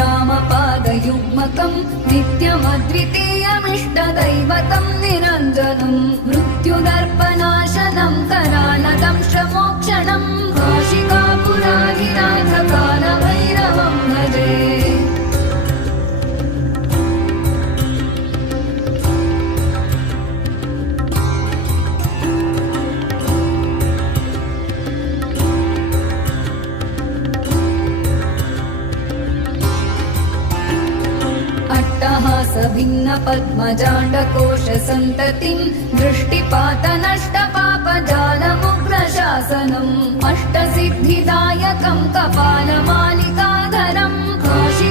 श्रीरामपादयुग्मकं नित्यमद्वितीयमिष्टदैवतं निरञ्जनं मृत्युदर्पनाशनं करालदंशमोक्षणं काशिकापुराधिनाथकालभैरवं भजे। भिन्न पद्मजाण्डकोशसन्ततिं दृष्टिपातनष्टपापजालमुग्रशासनम् अष्टसिद्धिदायकं कपालमालिकाधरम् काशिका